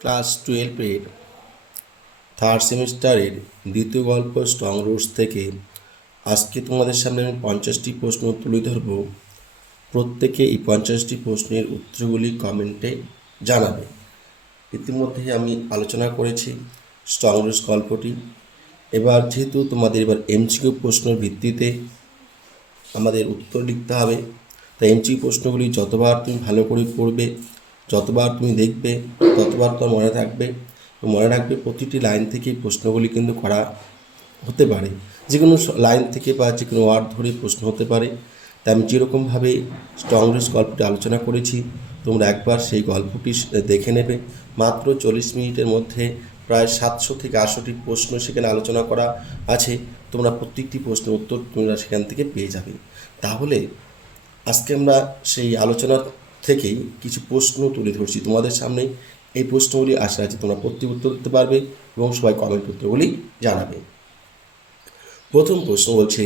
Class 12-এর third সেমিস্টারের দ্বিতীয় গল্প স্ট্রং রুটস থেকে আজকে তোমাদের সামনে আমি 50টি প্রশ্ন তুলে ধরব। প্রত্যেকে এই 50টি প্রশ্নের উত্তরগুলি কমেন্টে জানাবে। ইতিমধ্যে আমি আলোচনা করেছি স্ট্রং রুটস গল্পটি। এবার যেহেতু তোমাদের এবার এমসিকিউ প্রশ্নের ভিত্তিতে আমাদের উত্তর লিখতে হবে, তাই এমসিকিউ প্রশ্নগুলি যতবার তুমি ভালো করে পড়বে, যতবার তুমি দেখবে, ততবার তোমার মনে থাকবে। মনে রাখবে প্রতিটি লাইন থেকেই প্রশ্নগুলি কিন্তু করা হতে পারে, যে কোনো লাইন থেকে বা যে কোনো ওয়ার্ড ধরে প্রশ্ন হতে পারে। তাই আমি যেরকমভাবে স্ট্রং রুটস গল্পটি আলোচনা করেছি, তোমরা একবার সেই গল্পটি দেখে নেবে। মাত্র 40 মিনিটের মধ্যে প্রায় 700 থেকে 800টি প্রশ্ন সেখানে আলোচনা করা আছে। তোমরা প্রত্যেকটি প্রশ্নের উত্তর তোমরা সেখান থেকে পেয়ে যাবে। তাহলে আজকে আমরা সেই আলোচনা থেকেই কিছু প্রশ্ন তুলে ধরছি তোমাদের সামনে। এই প্রশ্নগুলি আশা আছে তোমরা প্রত্যেক উত্তর দিতে পারবে এবং সবাই কমেন্ট উত্তরগুলি জানাবে। প্রথম প্রশ্ন বলছে,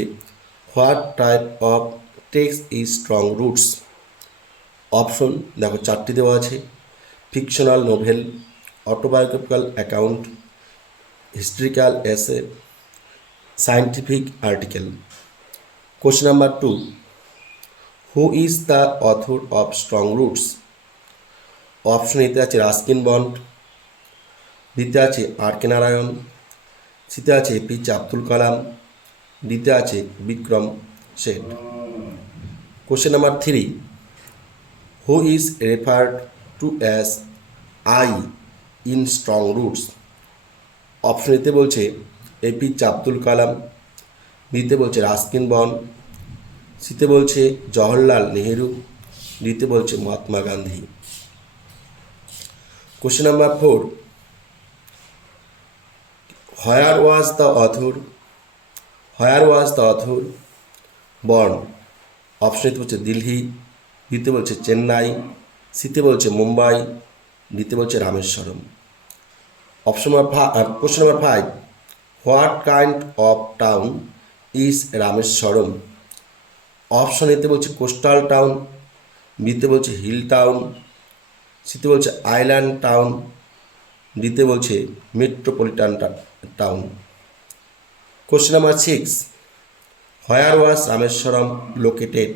what type of text is strong roots? Option দেখো 4টি দেওয়া আছে: fictional novel, autobiographical account, historical essay, scientific article. Question number 2, who is the author of strong roots? Option এতে আছে রাস্কিন বন্ড, বিতে আছে আর কে নারায়ণ, সিতে আছে APJ আব্দুল কালাম, ডিতে আছে Vikram Seth. Question number 3, who is referred to as I in strong roots? Option এতে বলছে APJ আব্দুল কালাম, বিতে বলছে রাস্কিন বন্ড, সিতে বলছে জওহরলাল নেহেরু, ডিতে বলছে Mahatma Gandhi. Question number 4, where was the author? Where was the author born? Option এতে বলছে দিল্লি, বিতে বলছে চেন্নাই, সিতে বলছে মুম্বাই, ডিতে বলছে Rameswaram. Question number 5, what kind of town is Rameswaram? Option এতে বলছে কোস্টাল টাউন, বিতে বলছে হিল টাউন, সিতে বলছে আইল্যান্ড টাউন, ডিতে বলছে মেট্রোপলিটন টাউন। কোশ্চেন নাম্বার 6, হোয়ার ওয়াজ রামেশ্বরম লোকেটেড?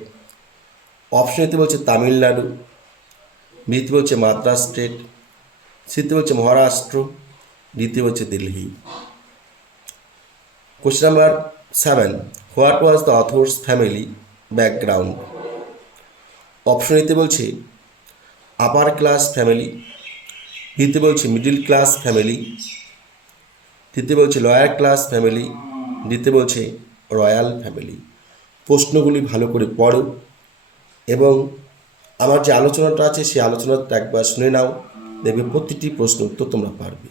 অপশন এতে বলছে তামিলনাড়ু, বিতে বলছে মাদ্রাস স্টেট, সিতে বলছে মহারাষ্ট্র, ডিতে বলছে Delhi. Question number 7, what was the authors family background? Option এতে বলছে আপার ক্লাস ফ্যামিলি, বিতে বলছে মিডিল ক্লাস ফ্যামিলি, সিতে বলছে লয়ার ক্লাস ফ্যামিলি, ডিতে বলছে রয়্যাল ফ্যামিলি। প্রশ্নগুলি ভালো করে পড়ো এবং আমার যে আলোচনাটা আছে সেই আলোচনাটা একবার শুনে নাও, দেখবে প্রতিটি প্রশ্ন উত্তর তোমরা পারবে।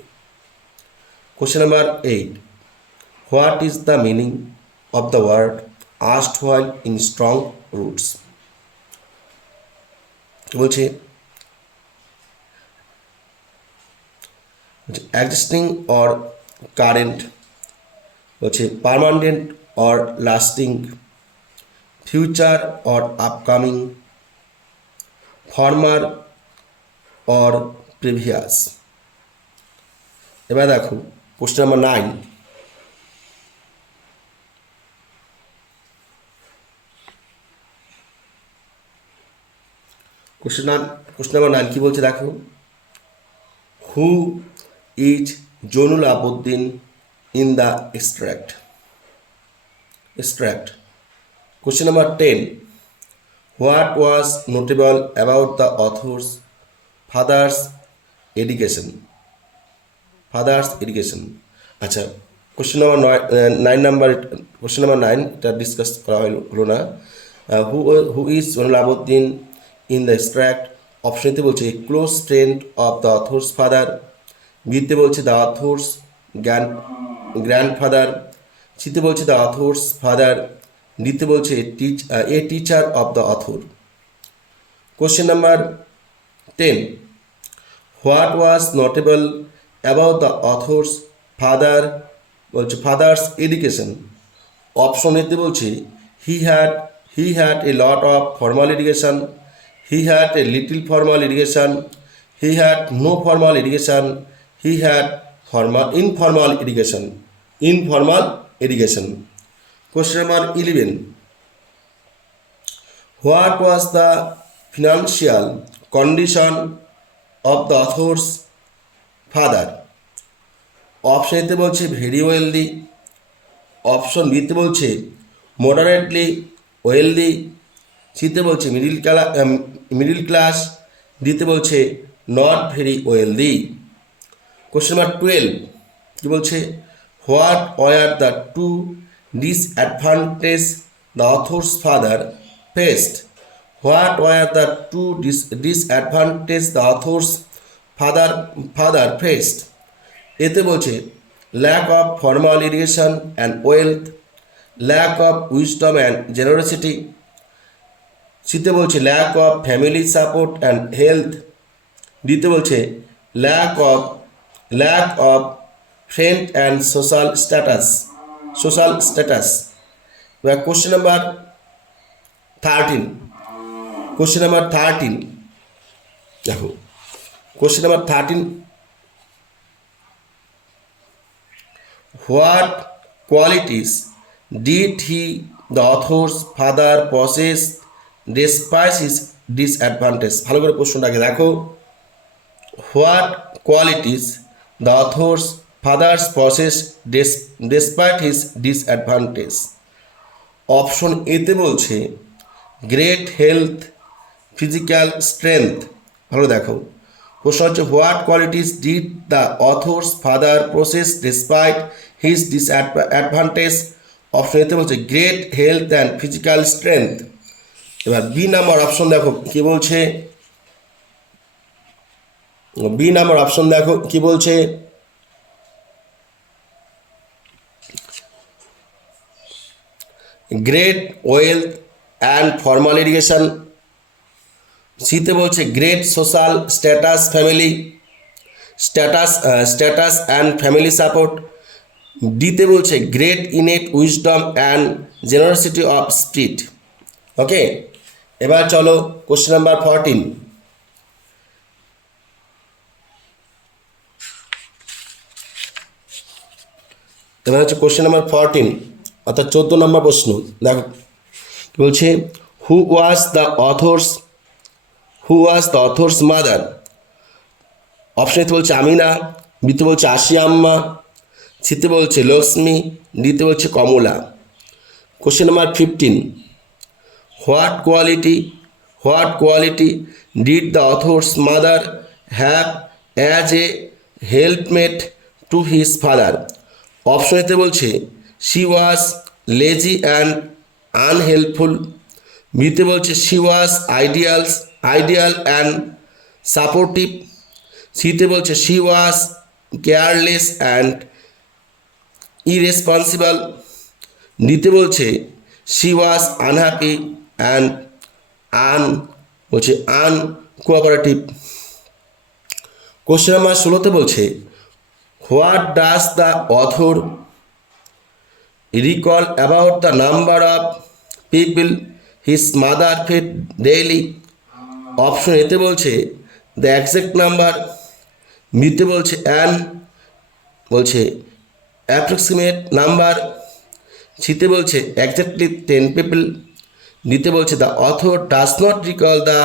Question number 8, what is the meaning of the word erstwhile in strong roots? বলছে এক্সিস্টিং অর কারেন্ট, বলছে permanent or lasting, future or upcoming, former or previous. এবার দেখো কোশ্চেন নাম্বার 9, কোশ্চেন নাম্বার 9 কি বলছে দেখো, who is Zainul Abuddin in the extract? Question number 10, what was notable about the author's father's education? আচ্ছা, question number 9 এটা discuss করা হলো না। Who is Zainul Abuddin in the extract? অপশনতে বলছে close friend of the author's father, বিতে বলছে দ্য অথর্স গ্র্যান্ডফাদার, সিতে বলছে দ্য অথর্স ফাদার, ডিতে বলছে a teacher of the author. Question number 10, what was notable about the author's father? বলছে father's education. Option এতে বলছে he had a lot of formal education, he had a little formal education, He had no formal education. He had informal education. Informal education. Question number 11. What was the financial condition of the author's father? Option এতে বলছে very wealthy, option বিতে বলছে moderately wealthy, সিতে বলছে middle class, ডিতে বলছে not very wealthy. Question number 12 কি বলছে, what were the two disadvantages the author's father faced? What were the two disadvantages the author's father faced? এতে বলছে lack of formal education and wealth, lack of wisdom and generosity, সিতে বলছে lack of family support and health, ডিতে বলছে lack of friend and social status. এবার question number 13, question number 13 দেখো, question number 13, what qualities did the author's father possess despite his disadvantage? ভালো করে প্রশ্নটাকে দেখো, what qualities the author's father's possess despite his disadvantage? Option এতে বলছে great health, physical strength. ভালো দেখো, প্রশ্ন হচ্ছে what qualities did the author's father process despite his disadvantage? Option এতে বলছে great health and physical strength. এবার বি নাম্বার অপশন দেখো কি বলছে, বি নাম্বার অপশন দেখো কি বলছে, great wealth and formal education, সিতে বলছে great social status and family support, ডিতে বলছে great innate wisdom and generosity of spirit. Okay, এবার চলো কোশ্চেন নাম্বার 14। এবার হচ্ছে কোশ্চেন নাম্বার 14 অর্থাৎ 14 নম্বর প্রশ্ন। দেখো কি বলছে, who was the author's mother? Option এতে বলছে আমিনা, বিতে বলছে আশিয়া আম্মা, সিতে বলছে লক্ষ্মী, ডিতে বলছে Kamala. Question number 15, what quality did the author's mother have as a helpmate to his father? Option এতে বলছে she was lazy and unhelpful, বিতে বলছে she was ideal and supportive, সিতে বলছে she was careless and irresponsible, ডিতে বলছে she was unhappy and uncooperative. Question number 16তে বলছে what does the author recall about the number of people his mother fed daily? Option এতে বলছে the exact number, বিতে বলছে বলছে অ্যাপ্রক্সিমেট নাম্বার, সিতে বলছে এক্স্যাক্টলি 10 পিপল, ডিতে বলছে the author does not recall the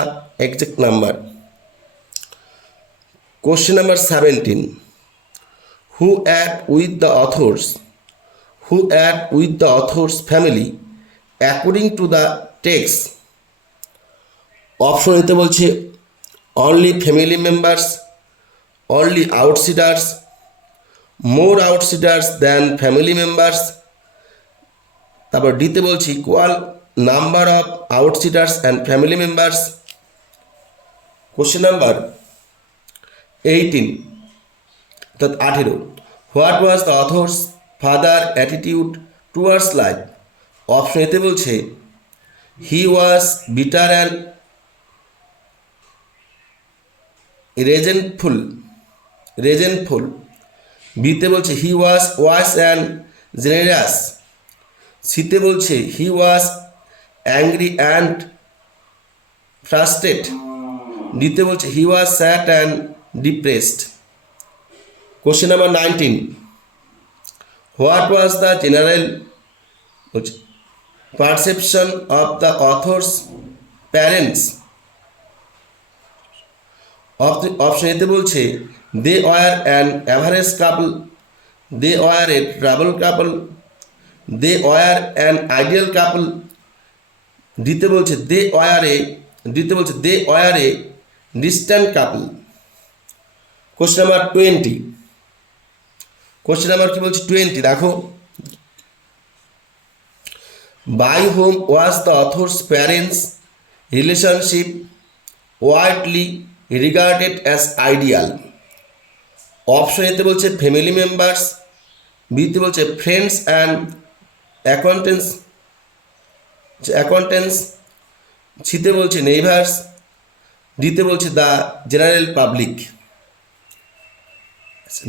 exact number. Question number 17, who ate with the author's family according to the text? Option এতে বলছে only family members, only outsiders, more outsiders than family members, তারপর ডিতে বলছে equal number of outsiders and family members. Question number 18 অর্থাৎ 18, what was the author's father attitude towards life? Option এতে বলছে he was bitter and resentful, বিতে বলছে he was wise and generous, সিতে বলছে he was angry and frustrate, দ্বিতীয় বলছে he was sad and depressed. Question number 19, what was the general perception of the author's parents? Option এতে বলছে they were an average couple, they were a trouble couple, they were an ideal couple, দ্বিতীয় বলছে they were a distant couple. Question number 20, question number কি বলছে 20, দেখো, by whom was the author's parents relationship widely regarded as ideal? Option এতে বলছে family members, বিতে বলছে friends and অ্যাকোয়ান্টেন্স, সিতে বলছে নেইভার্স, ডিতে বলছে the general public.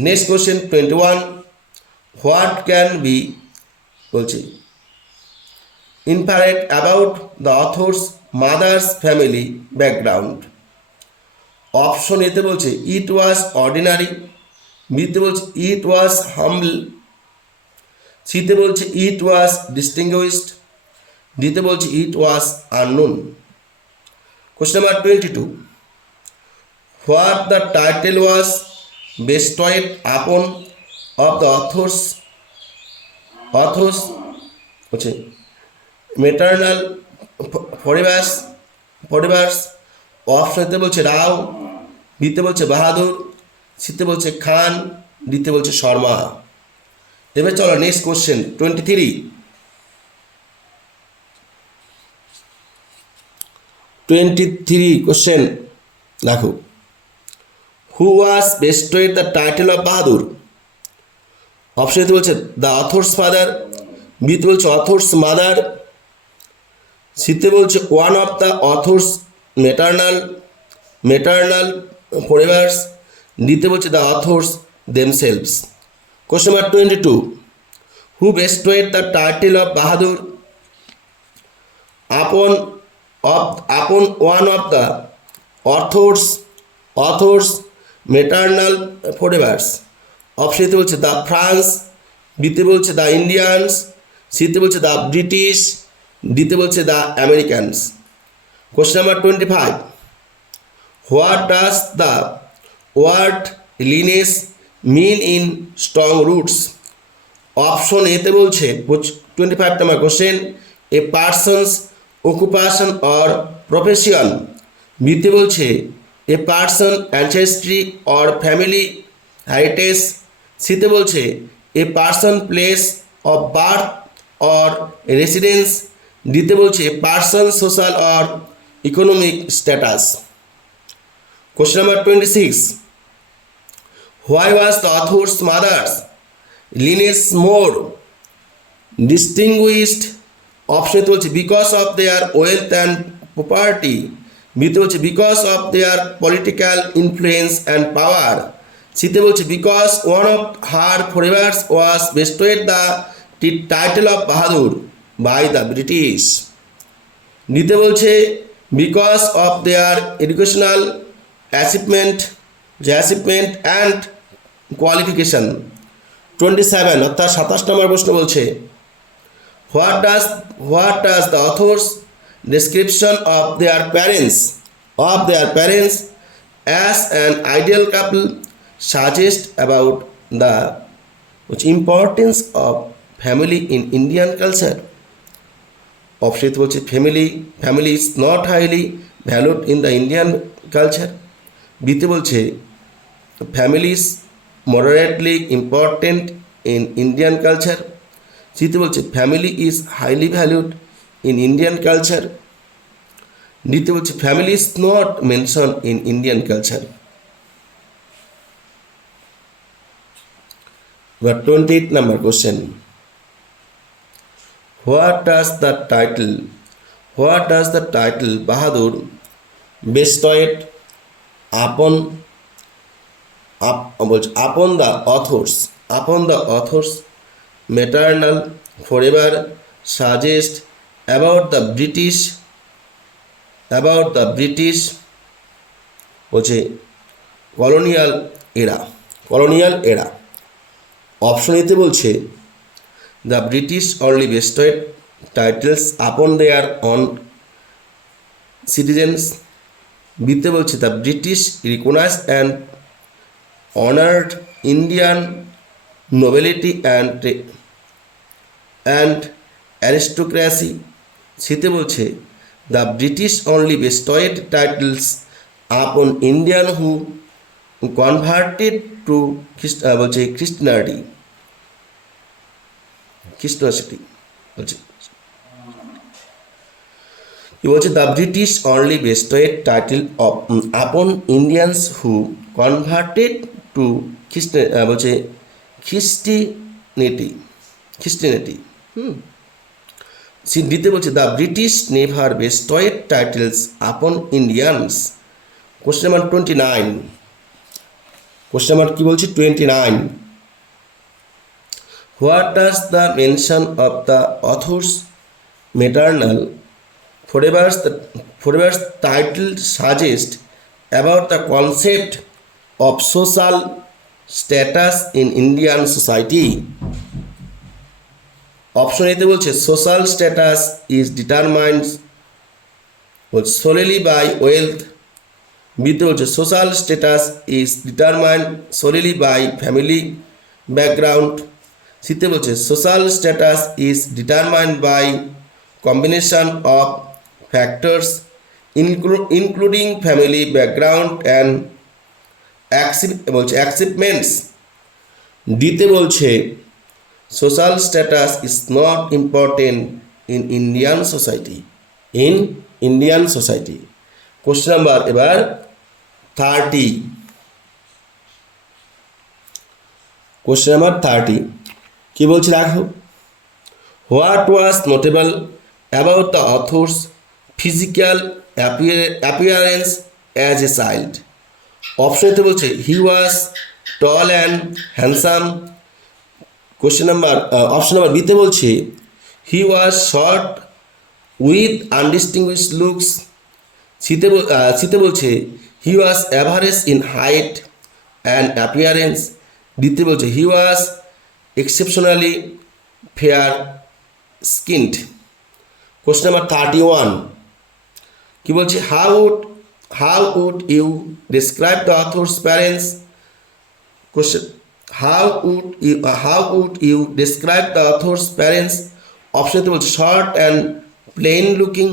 Next question 21, what can be বলছে inferred about the author's mother's family background? Option এতে বলছে ইট ওয়াজ অর্ডিনারি, বিতে বলছে ইট ওয়াজ হাম্বল, সিতে বলছে ইট ওয়াজ ডিস্টিংগুইশড, ডিতে বলছে it was unknown. Question number 22, what the title was bestowed upon of the authors হচ্ছে মেটার্নাল ফরিভার্স? অপশনতে বলছে রাও, বিতে বলছে বাহাদুর, সিতে বলছে খান, ডিতে বলছে শর্মা। এবার চলো নেক্সট কোশ্চেন 23 কোশ্চেন দেখো, হু ওয়াজ bestowed the title of Bahadur? Option এতে বলছে দ্য অথর্স ফাদার, বিতে বলছে অথর্স মাদার, সিতে বলছে one of the author's maternal forebears, ডিতে বলছে the authors themselves. Question number 22, who bestowed the title of Bahadur upon one of the author's maternal forebears? Option এতে বলছে দ্য ফ্রান্স, বিতে বলছে দ্য ইন্ডিয়ানস, সিতে বলছে দ্য ব্রিটিশ, ডিতে বলছে the Americans. Question number 25, what does the word lineage mean in strong roots? Option এতে বলছে 25 number question a person's occupation or profession, বিতে বলছে a person ancestry or family heritage, সিতে বলছে a person place of birth or residence, ডিতে বলছে a person social or economic status. Question number 26, why was the author's mother's lineage more distinguished? Option বলছে because of there wealth and property, বিতে বলছে because of their political influence and power, সিতে বলছে because one of her forebears was bestowed the title of Bahadur by the British, ডিতে বলছে because of their educational achievement and qualification. 27 অর্থাৎ 27 number প্রশ্ন বলছে what does the author's description of their parents as an ideal couple suggest about the importance of family in Indian culture? Option বলছে family is not highly valued in the Indian culture, বিতে বলছে family is moderately important in Indian culture, সিতে বলছে family is highly valued in Indian culture, ডিতে বলছে family is not mentioned in Indian culture. But 28 number question, what does the title Bahadur bestowed upon the authors maternal forever suggest about the British বলছে colonial এরা, colonial এরা। Option এতে বলছে the British only vested titles upon their on citizens. বিতে বলছে the British recognise and honoured Indian nobility and aristocracy. সিতে বলছে the British only vested titles upon Indian who converted to বলছে Christianity, বলছে কি বলছে the British only vested title of upon Indians who converted to বলছে Christianity. দিতে বলছে the British never vested titles upon Indians. Question number 29, question number কি বলছে 29, what does the mention of the authors maternal forever's title suggest about the concept of social status in Indian society? অপশন এতে বলছে social status is determined solely by wealth। বিতে বলছে social status is determined solely by family background। সিতে বলছে social status is determined by combination of factors including family background and achievements। দিতে বলছে social status is not important in Indian society। Question number এবার 30, question number 30 কি বলছে দেখো, what was notable about the author's physical appearance as a child? Option এতে বলছে he was tall and handsome। Question number option number বিতে বলছে he was short with undistinguished looks। সিতে বলছে he was average in height and appearance। দিতে বলছে he was exceptionally fair skinned। Question number 31 কি বলছে how would you describe the author's parents? Question how would you describe the author's parents? অপশনতে বলছে short and plain looking,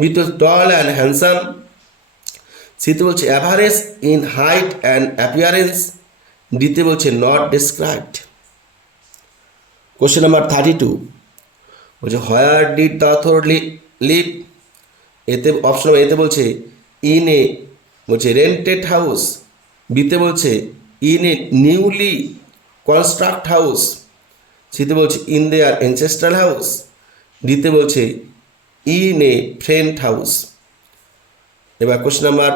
with tall and handsome। সিতে বলছে average in height and appearance। দিতে বলছে not described। Question number 32 বলছে where did the author live? এতে অপশন এতে বলছে ইন এ বলছে রেন্টেড হাউস। বিতে বলছে in a newly construct house. সিতে বলছে ইন দেয়ার অ্যানসেস্ট্রাল হাউস। দিতে বলছে ইন এ ফ্রেন্ড হাউস। এবার question number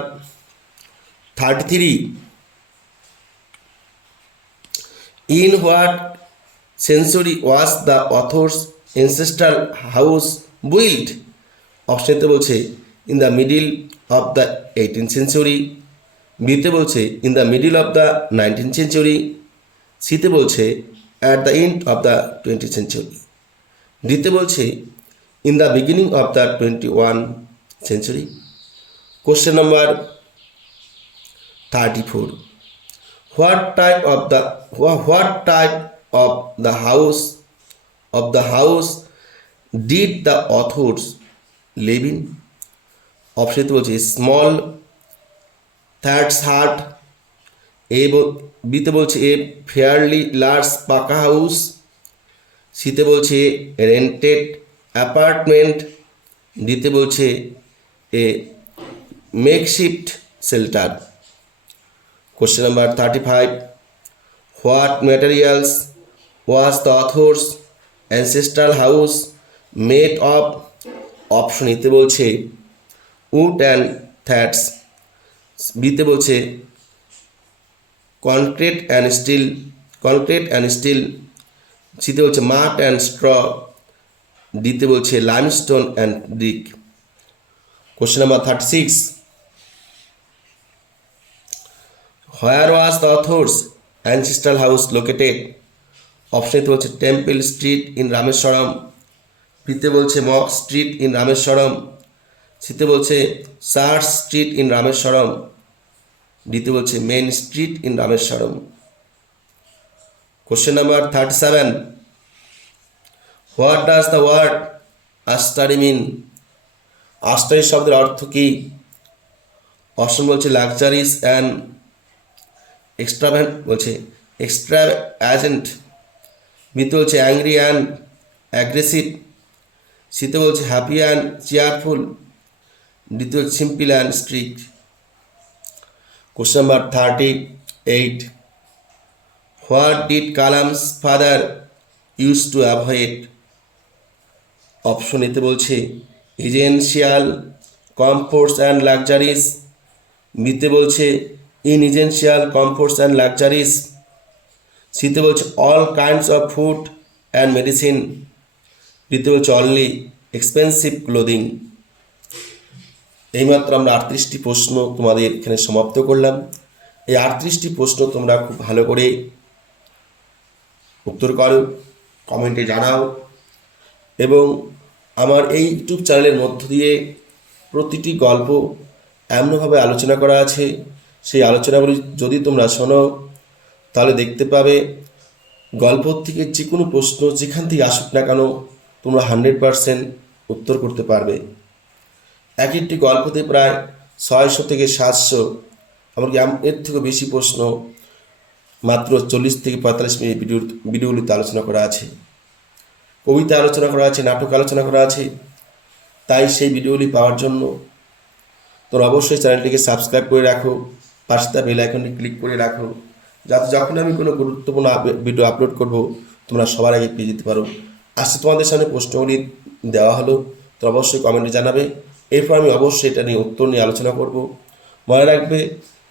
33, in what century was the author's ancestral house built? অপশনতে বলছে in the middle of the 18th century। বিতে বলছে in the middle of the 19th century। সিতে বলছে at the end of the 20th century। দিতে বলছে in the beginning of the 21st century। Question number 34, what type of the house did the author's live in? অপশনতে বলছে small thatched hut. বিতে বলছে a fairly large pucca house. সিতে বলছে rented apartment. দিতে বলছে a makeshift shelter. Question number 35, what materials was the author's ancestral house made of? Option এতে বলছে উড অ্যান্ড থ্যাটস। বিতে বলছে কনক্রিট অ্যান্ড স্টিল। সিতে বলছে মাট অ্যান্ড স্ট্র। দিতে বলছে limestone and brick. Question number 36, where was the author's ancestral house located? Option এতে বলছে টেম্পল স্ট্রিট ইন রামেশ্বরম, বিতে বলছে মক স্ট্রিট ইন রামেশ্বরম, সিতে বলছে চার্চ স্ট্রিট ইন রামেশ্বরম, ডিতে বলছে main street in Rameswaram. Question number 37, what does the word আস্টারি mean? আস্টারি শব্দের অর্থ কি? অপশন বলছে লাক্সারিস অ্যান্ড এক্সট্রাভ্যান্ট, বলছে এক্সট্রাভ্যাজেন্ট, বিতে বলছে অ্যাংরি অ্যান্ড অ্যাগ্রেসিভ, সিতে বলছে হ্যাপি অ্যান্ড চেয়ারফুল, ডিতে বলছে simple and strict. Question number 38, what did Kalam's father use to avoid? Option এতে বলছে এজেন্সিয়াল কমফোর্টস অ্যান্ড লাক্সারিস, বিতে বলছে ইনএজেন্সিয়াল কমফোর্টস অ্যান্ড লাক্সারিস, সিতে বলছে all kinds of food and medicine, ডিতে বলছে অনলি এক্সপেন্সিভ ক্লোদিং। এইমাত্র আমরা 38টি প্রশ্ন তোমাদের এখানে সমাপ্ত করলাম। এই 38টি প্রশ্ন তোমরা খুব ভালো করে উত্তর করো, কমেন্টে জানাও, এবং আমার এই ইউটিউব চ্যানেলের মধ্য দিয়ে প্রতিটি গল্প এমনভাবে আলোচনা করা আছে, সেই আলোচনাগুলি যদি তোমরা শোনো তাহলে দেখতে পাবে গল্প থেকে যে কোনো প্রশ্ন যেখান থেকে আসুক না কেন তোমরা 100% উত্তর করতে পারবে। এক একটি গল্পতে প্রায় 600 থেকে 700, এমনকি এর থেকেও বেশি প্রশ্ন মাত্র 40 থেকে 45 মিনিট ভিডিওগুলিতে আলোচনা করা আছে, কবিতা আলোচনা করা আছে, নাটক আলোচনা করা আছে। তাই সেই ভিডিওগুলি পাওয়ার জন্য তোমরা অবশ্যই চ্যানেলটিকে সাবস্ক্রাইব করে রাখো, পাশে থাকা বেল আইকনটি ক্লিক করে রাখো, যাতে যখন আমি কোনো গুরুত্বপূর্ণ ভিডিও আপলোড করব তোমরা সবার আগে পেয়ে যেতে পারো। আজকে তোমাদের সামনে প্রশ্নগুলি দেওয়া হলো, তোমরা অবশ্যই কমেন্টে জানাবে, এরপর আমি অবশ্যই এটা নিয়ে উত্তর নিয়ে আলোচনা করব। মনে রাখবে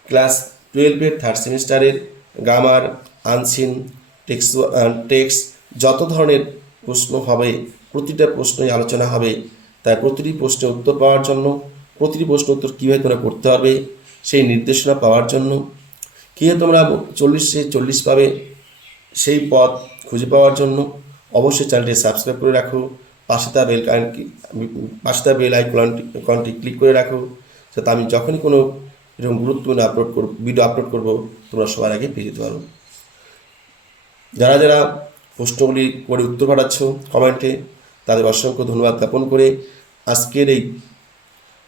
ক্লাস 12-এর থার্ড সেমিস্টারের গ্রামার, আনসিন, টেক্সট যত ধরনের প্রশ্ন হবে প্রতিটা প্রশ্নই আলোচনা হবে। তাই প্রতিটি প্রশ্নের উত্তর পাওয়ার জন্য, প্রতিটি প্রশ্ন উত্তর কীভাবে তোমরা করতে হবে সেই নির্দেশনা পাওয়ার জন্য, কীভাবে তোমরা 40-এ 40 পাবে সেই পথ খুঁজে পাওয়ার জন্য অবশ্যই চ্যানেলটি সাবস্ক্রাইব করে রাখো, পাশে থাকা বেল আইকনটি ক্লিক করে রাখো, যাতে আমি যখনই কোনো এরকম গুরুত্বপূর্ণ ভিডিও আপলোড করব তোমরা সবার আগে পেয়ে যেতে পারো। যারা যারা প্রশ্নগুলি করে উত্তর পাঠাচ্ছ কমেন্টে তাদের অসংখ্য ধন্যবাদ জ্ঞাপন করে আজকের এই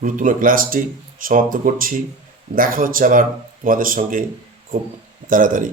গুরুত্বপূর্ণ ক্লাসটি সমাপ্ত করছি। দেখা হচ্ছে আবার তোমাদের সঙ্গে খুব তাড়াতাড়ি।